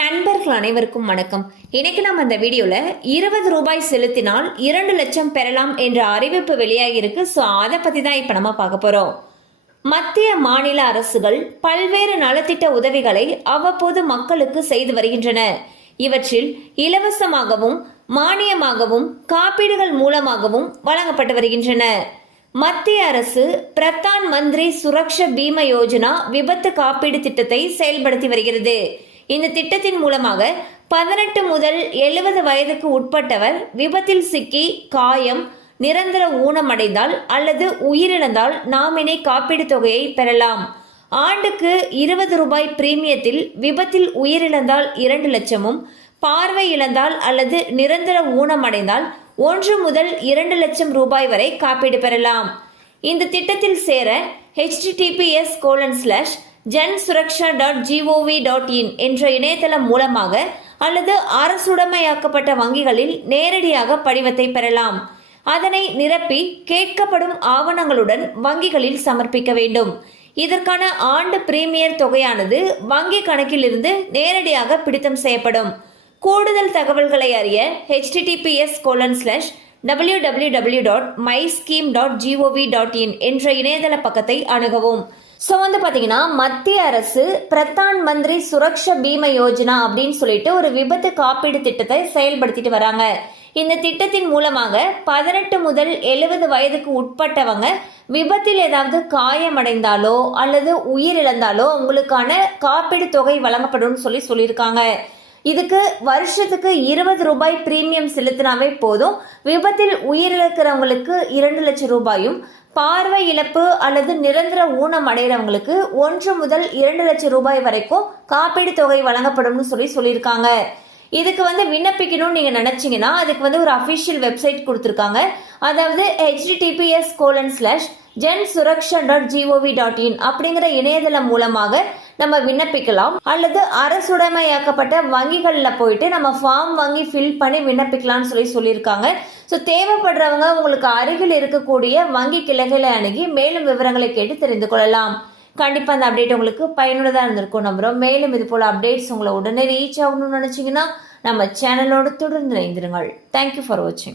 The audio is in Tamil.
நண்பர்கள் அனைவருக்கும் வணக்கம். இன்னைக்கு நம்ம அந்த வீடியோவில் இருபது ரூபாய் செலுத்தினால் இரண்டு லட்சம் பெறலாம் என்ற அறிவிப்பு வெளியாகி இருக்கு. ஸோ அதை பற்றி தான் இப்போ நம்ம பார்க்க போகிறோம் மத்திய மாநில அரசுகள் பல்வேறு நலத்திட்ட உதவிகளை அவ்வப்போது மக்களுக்கு செய்து வருகின்றன. இவற்றில் இலவசமாகவும் மானியமாகவும் காப்பீடுகள் மூலமாகவும் வழங்கப்பட்டு வருகின்றன. மத்திய அரசு பிரதான் மந்திரி சுரக்ஷ பீம யோஜனா விபத்து காப்பீடு திட்டத்தை செயல்படுத்தி வருகிறது. இந்த திட்டத்தின் மூலமாக பதினெட்டு முதல் எழுபது வயதுக்கு உட்பட்டவர் விபத்தில் சிக்கி காயம் நிரந்தர ஊனமடைந்தால் அல்லது உயிரிழந்தால் நாமினை காப்பீடு தொகையை பெறலாம். ஆண்டுக்கு இருபது ரூபாய் பிரீமியத்தில் விபத்தில் உயிரிழந்தால் இரண்டு லட்சமும் பார்வை இழந்தால் அல்லது நிரந்தர ஊனமடைந்தால் ஒன்று முதல் இரண்டு லட்சம் ரூபாய் வரை காப்பீடு பெறலாம். இந்த திட்டத்தில் சேர HTTPS colon slash Jan Suraksha dot G O V dot in என்ற இணையதளம் மூலமாக அல்லது அரசுடைமையாக்கப்பட்ட வங்கிகளில் நேரடியாக படிவத்தை பெறலாம். அதனை நிரப்பி கேட்கப்படும் ஆவணங்களுடன் வங்கிகளில் சமர்ப்பிக்க வேண்டும். இதற்கான ஆண்டு பிரீமியர் தொகையானது வங்கி கணக்கிலிருந்து நேரடியாக பிடித்தம் செய்யப்படும். கூடுதல் தகவல்களை அறிய HTTPS colon slash W W W dot my scheme dot G O V dot in என்ற இணையதள பக்கத்தை அணுகவும். ஸோ வந்து பார்த்தீங்கன்னா மத்திய அரசு பிரதான் மந்திரி சுரக்ஷ பீம யோஜனா அப்படின்னு சொல்லிட்டு ஒரு விபத்து காப்பீடு திட்டத்தை செயல்படுத்திட்டு வராங்க. இந்த திட்டத்தின் மூலமாக பதினெட்டு முதல் எழுபது வயதுக்கு உட்பட்டவங்க விபத்தில் ஏதாவது காயமடைந்தாலோ அல்லது உயிரிழந்தாலோ உங்களுக்கான காப்பீடு தொகை வழங்கப்படும் சொல்லி சொல்லியிருக்காங்க. இதுக்கு வருஷத்துக்கு இருபது ரூபாய் பிரீமியம் செலுத்தினாவே போதும். விபத்தில் உயிரிழக்கிறவங்களுக்கு இரண்டு லட்சம் ரூபாயும் பார்வை இழப்பு அல்லது நிரந்தர ஊனம் அடைகிறவங்களுக்கு ஒன்று முதல் இரண்டு லட்சம் ரூபாய் வரைக்கும் காப்பீடு தொகை வழங்கப்படும்னு சொல்லி சொல்லியிருக்காங்க. இதுக்கு வந்து விண்ணப்பிக்கணும்னு நீங்கள் நினச்சிங்கன்னா அதுக்கு வந்து ஒரு அஃபிஷியல் வெப்சைட் கொடுத்துருக்காங்க. அதாவது HTTPS colon slash Jan Suraksha dot G O V dot in அப்படிங்கிற இணையதளம் மூலமாக நம்ம விண்ணப்பிக்கலாம். அல்லது அரசுடைமையாக்கப்பட்ட வங்கிகளில் போயிட்டு நம்ம ஃபார்ம் வாங்கி ஃபில் பண்ணி விண்ணப்பிக்கலாம்னு சொல்லி சொல்லியிருக்காங்க. ஸோ தேவைப்படுறவங்க உங்களுக்கு அருகில் இருக்கக்கூடிய வங்கி கிளைகளை அணுகி மேலும் விவரங்களை கேட்டு தெரிந்து கொள்ளலாம். கண்டிப்பாக அந்த அப்டேட் உங்களுக்கு பயனுள்ளதாக இருந்திருக்கும் நம்புகிறோம் மேலும் இது போல் அப்டேட்ஸ் உங்களை உடனே ரீச் ஆகணும்னு நினச்சிங்கன்னா நம்ம சேனலோடு தொடர்ந்து இணைந்திருங்கள். தேங்க்யூ ஃபார் வாட்சிங்